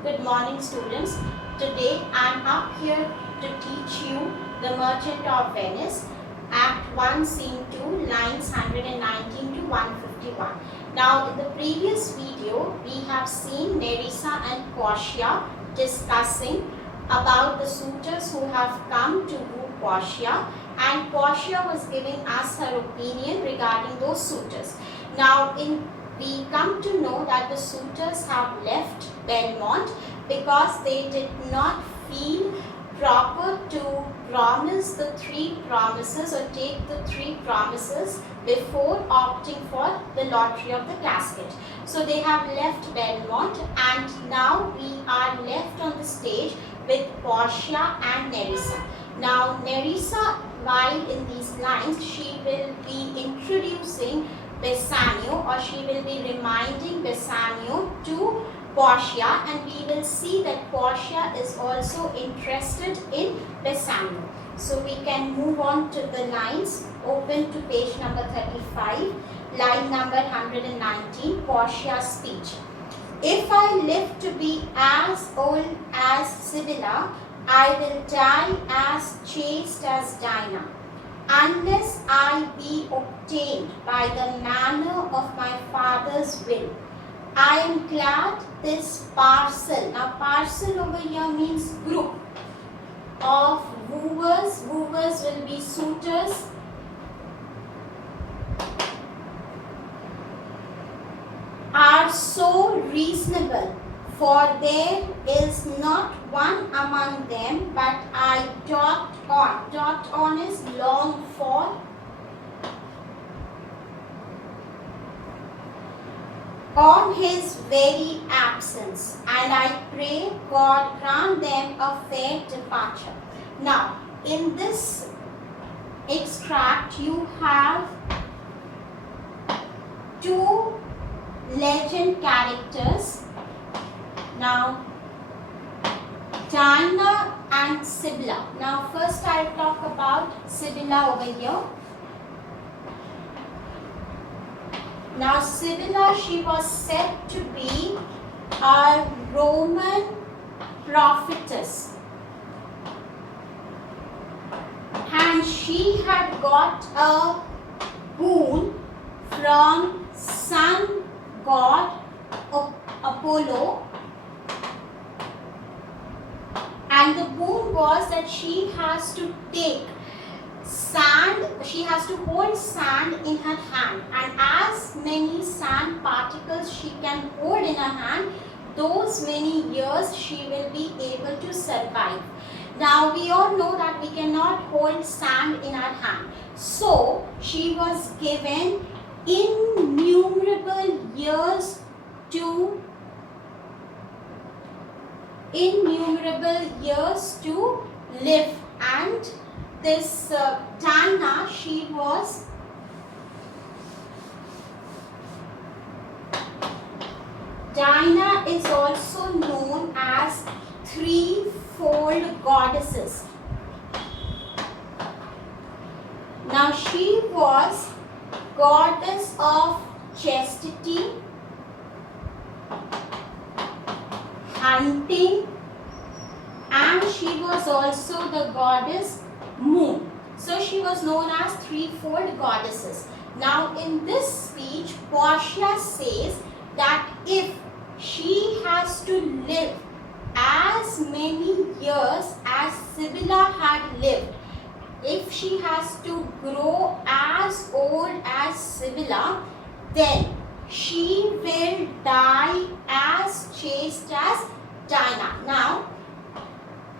Good morning, students. Today I am up here to teach you The Merchant of Venice, Act 1, Scene 2, lines 119 to 151. Now, in the previous video, we have seen Nerissa and Portia discussing about the suitors who have come to woo Portia, and Portia was giving us her opinion regarding those suitors. Now, we come to know that the suitors have left Belmont because they did not feel proper to promise the three promises or take the three promises before opting for the lottery of the casket. So they have left Belmont, and now we are left on the stage with Portia and Nerissa. Now Nerissa, while in these lines, she will be introducing Bassanio, or she will be reminding Bassanio to Portia, and we will see that Portia is also interested in Bassanio. So we can move on to the lines. Open to page number 35, line number 119, Portia's speech. If I live to be as old as Sibylla, I will die as chaste as Dinah, unless I be obtained by the manner of my father's will. I am glad this parcel, now parcel over here means group of wooers, wooers will be suitors, are so reasonable, for there is not one among them but I dote on. Dote on is long for. On his very absence, and I pray God grant them a fair departure. Now, in this extract, you have two legend characters. Now, Dinah and Sibylla. Now, first I'll talk about Sibylla over here. Now, Sibylla, she was said to be a Roman prophetess, and she had got a boon from sun god Apollo, and the boon was that she has to take sand, she has to hold sand in her hand, and as many sand particles she can hold in her hand, those many years she will be able to survive. Now we all know that we cannot hold sand in our hand, so she was given innumerable years to live, and this Dinah, Dinah is also known as threefold goddesses. Now she was goddess of chastity, hunting, and she was also the goddess moon. So she was known as threefold goddesses. Now in this speech, Portia says that if she has to live as many years as Sibylla had lived, if she has to grow as old as Sibylla, then she will die as chaste as Dinah. Now,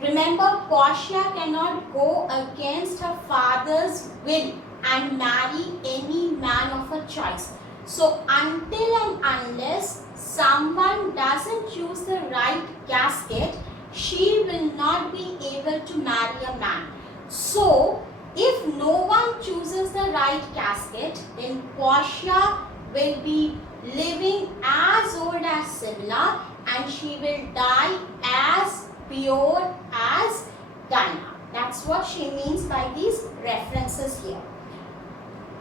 remember, Portia cannot go against her father's will and marry any man of her choice. So, until and unless someone doesn't choose the right casket, she will not be able to marry a man. So, if no one chooses the right casket, then Portia will be living as old as Sibylla, and she will die as pure as Dinah. That's what she means by these references here.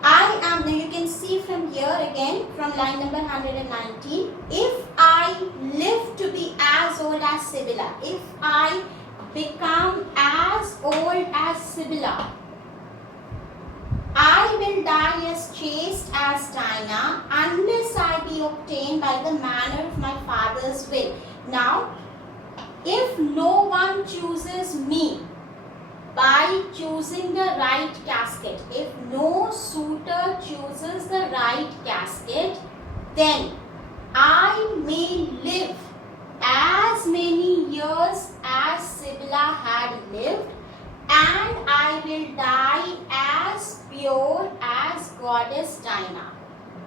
I am, now you can see from here again, from line number 119, if I live to be as old old as Sibylla, if I become as old as Sibylla, I will die as chaste as Dinah unless I be obtained by the manner of my father's will. Now, if no one chooses me by choosing the right casket, if no suitor chooses the right casket, then I may live as many years as Sibylla had lived, and I will die as pure as goddess Dinah.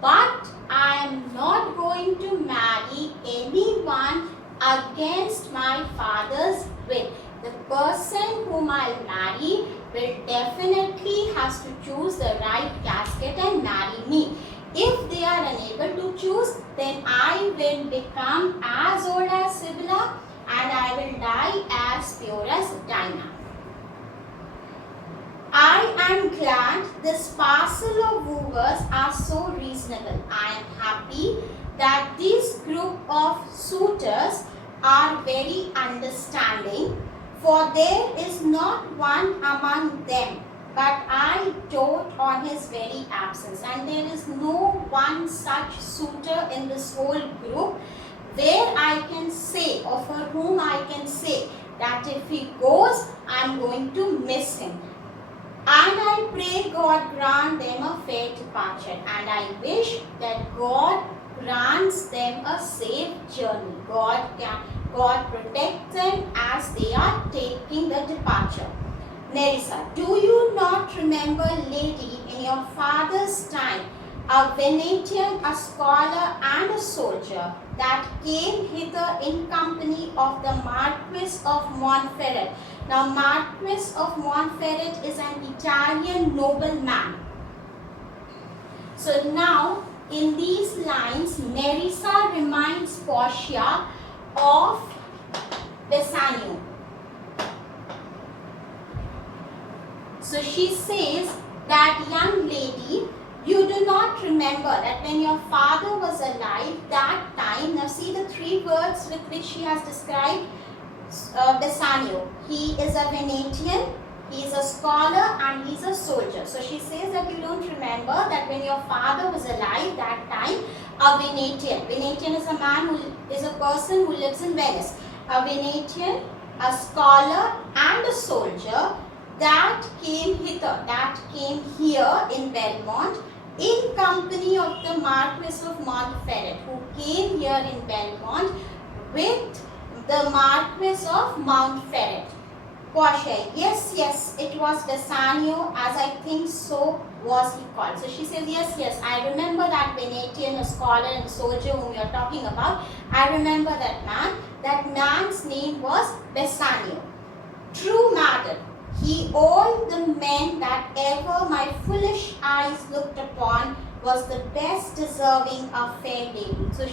But I am not going to marry anyone against my father's will. The person whom I'll marry will definitely has to choose the right casket and marry me. If they are unable to choose, then I will become as old as Sibylla and I will die as pure as Dinah. I am glad this parcel of wooers are so reasonable. I am happy that this group of suitors are very understanding, for there is not one among them, but I dote on his very absence, and there is no one such suitor in this whole group where I can say, or for whom I can say that if he goes, I am going to miss him. And I pray God grant them a fair departure, and I wish that God grants them a safe journey. God protect them as they are taking the departure. Nerissa, do you not remember, lady, in your father's time, a Venetian, a scholar and a soldier that came hither in company of the Marquis of Montferrat? Now, Marquis of Montferrat is an Italian nobleman. So now, in these lines, Nerissa reminds Portia of Bassanio. So she says that, young lady, you do not remember that when your father was alive, that time, now see the three words with which she has described Bassanio. He is a Venetian, he is a scholar and he is a soldier. So she says that you don't remember that when your father was alive, that time, a Venetian. Venetian is a man who is a person who lives in Venice. A Venetian, a scholar and a soldier that came hither, that came here in Belmont in company of the Marquis of Montferrat, who came here in Belmont with the Marquis of Montferrat. Portia, yes, it was Bassanio, as I think so was he called. So she says, yes, I remember that Venetian, a scholar and a soldier whom you are talking about. I remember that man. That man's name was Bassanio. True, madam, he all the men that ever my foolish eyes looked upon was the best deserving of fair lady. So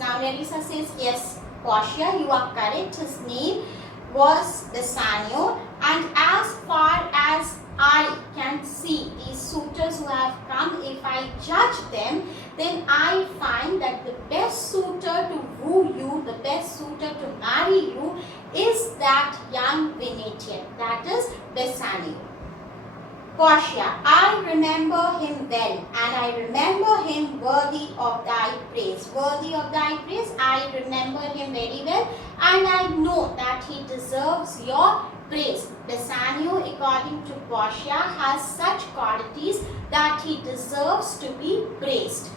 now Nerissa says, yes, Portia, you are correct. His name was Bassanio, and as far as I can see these suitors who have come, if I judge them, then I find that the best suitor to woo you, the best suitor to marry you is that young Venetian, that is Bassanio. Portia, I remember him well, and I remember him worthy of thy praise. Worthy of thy praise, I remember him very well, and I know that he deserves your praise. Bassanio, according to Portia, has such qualities that he deserves to be praised.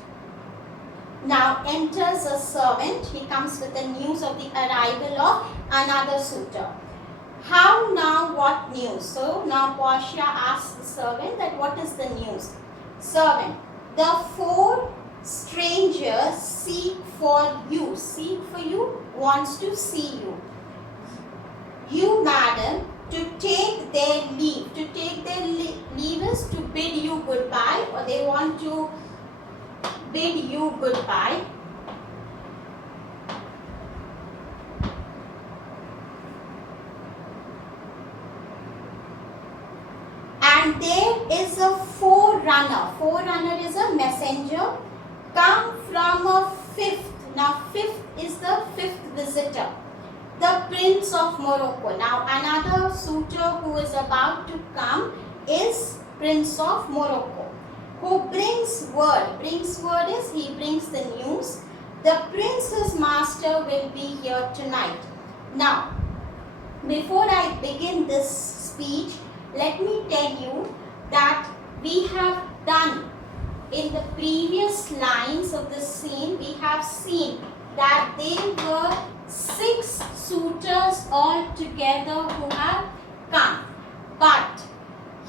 Now enters a servant. He comes with the news of the arrival of another suitor. How now, what news? So now Portia asks the servant that what is the news? Servant, the four strangers seek for you. Seek for you, wants to see you. You, madam, to take their leave. To take their leave is to bid you goodbye, or they want to bid you goodbye. And there is a forerunner. Forerunner is a messenger come from a fifth. Now fifth is the fifth visitor. the Prince of Morocco. Now another suitor who is about to come is Prince of Morocco, who brings word. Brings word is he brings the news. The prince's master will be here tonight. Now, before I begin this speech, let me tell you that we have done in the previous lines of the scene, we have seen that there were 6 suitors altogether who have come. But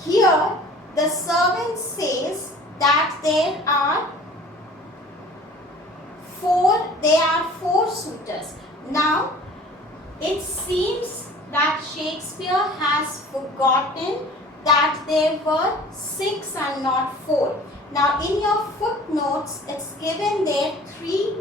here the servant says that there are 4 suitors. Now it seems that Shakespeare has forgotten that there were 6 and not 4. Now in your footnotes it's given there 3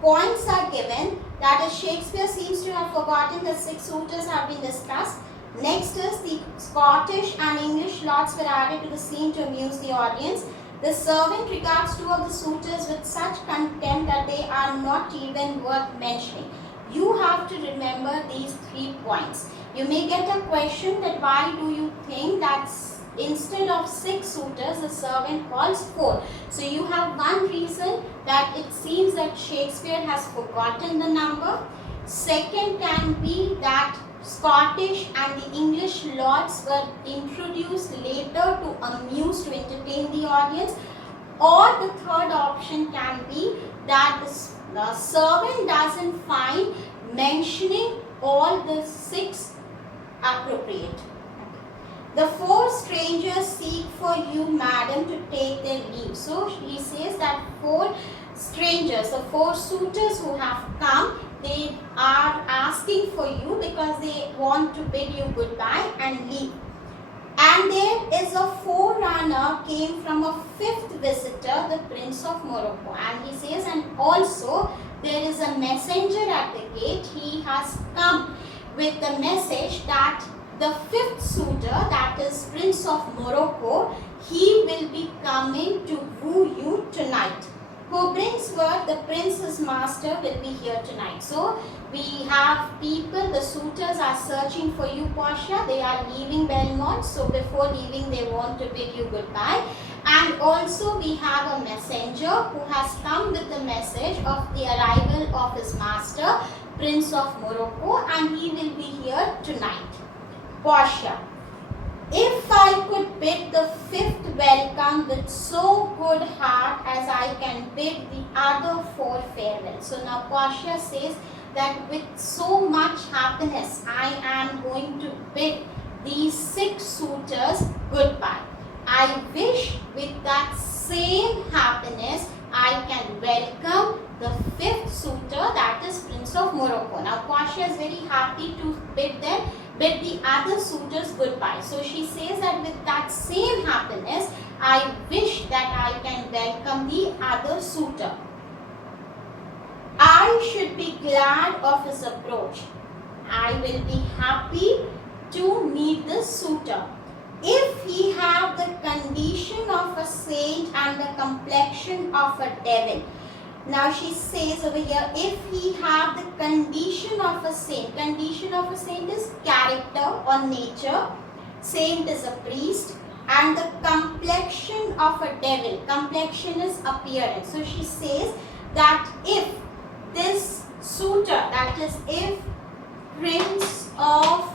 points are given, that is Shakespeare seems to have forgotten the 6 suitors have been discussed. Next is the Scottish and English lords were added to the scene to amuse the audience. The servant regards 2 of the suitors with such contempt that they are not even worth mentioning. You have to remember these 3 points. You may get a question that why do you think that instead of 6 suitors the servant calls 4. So you have one reason, that it seems that Shakespeare has forgotten the number. Second can be that Scottish and the English lords were introduced later to amuse, to entertain the audience. Or the third option can be that the servant doesn't find mentioning all the 6 appropriate. The 4 strangers seek for you, madam, to take their leave. So he says that 4 strangers, the 4 suitors who have come, they are asking for you because they want to bid you goodbye and leave. And there is a forerunner came from a 5th visitor, the Prince of Morocco. And he says, and also there is a messenger at the gate. He has come with the message that the 5th suitor, that is Prince of Morocco, he will be coming to woo you tonight. Who brings word, the prince's master will be here tonight. So we have people, the suitors are searching for you, Portia. They are leaving Belmont. So before leaving, they want to bid you goodbye. And also we have a messenger who has come with the message of the arrival of his master, Prince of Morocco, and he will be here tonight. Portia: if I could bid the 5th welcome with so good heart as I can bid the other 4 farewell. So now Portia says that with so much happiness I am going to bid these 6 suitors goodbye. I wish with that same happiness I can welcome the 5th suitor, that is Prince of Morocco. Now Portia is very happy to bid the other suitors goodbye. So she says that with that same happiness, I wish that I can welcome the other suitor. I should be glad of his approach. I will be happy to meet the suitor. If he have the condition of a saint and the complexion of a devil. Now she says over here, if he have the condition of a saint. Condition of a saint is character or nature. Saint is a priest. And the complexion of a devil. Complexion is appearance. So she says that if this suitor, that is if Prince of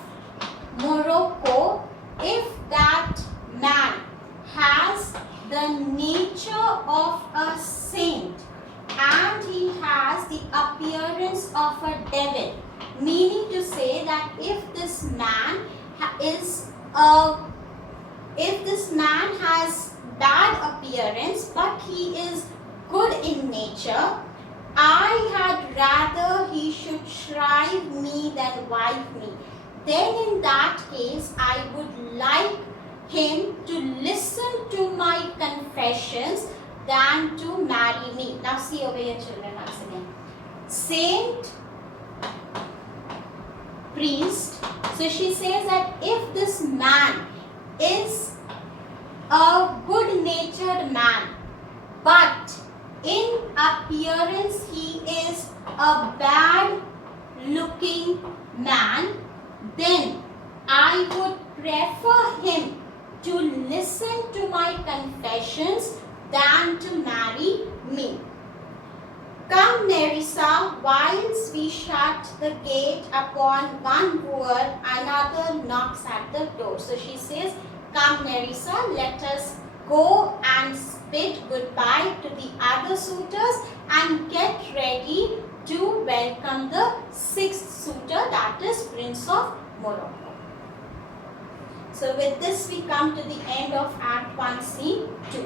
Morocco, if that man has the nature of a saint and he has the appearance of a devil, meaning to say that if this man has bad appearance but he is good in nature, I had rather he should shrive me than wife me. Then in that case, I would like him to listen to my confessions than to marry me. Now see over here, children, once again. Saint, priest. So she says that if this man is a good-natured man, but in appearance he is a bad looking man, then I would prefer him to listen to my confessions than to marry me. Come, Nerissa, whilst we shut the gate upon one wooer, another knocks at the door. So she says, come, Nerissa, let us go and bid goodbye to the other suitors and get ready to welcome the sixth suitor, that is Prince of Morocco. So with this we come to the end of Act 1, Scene 2.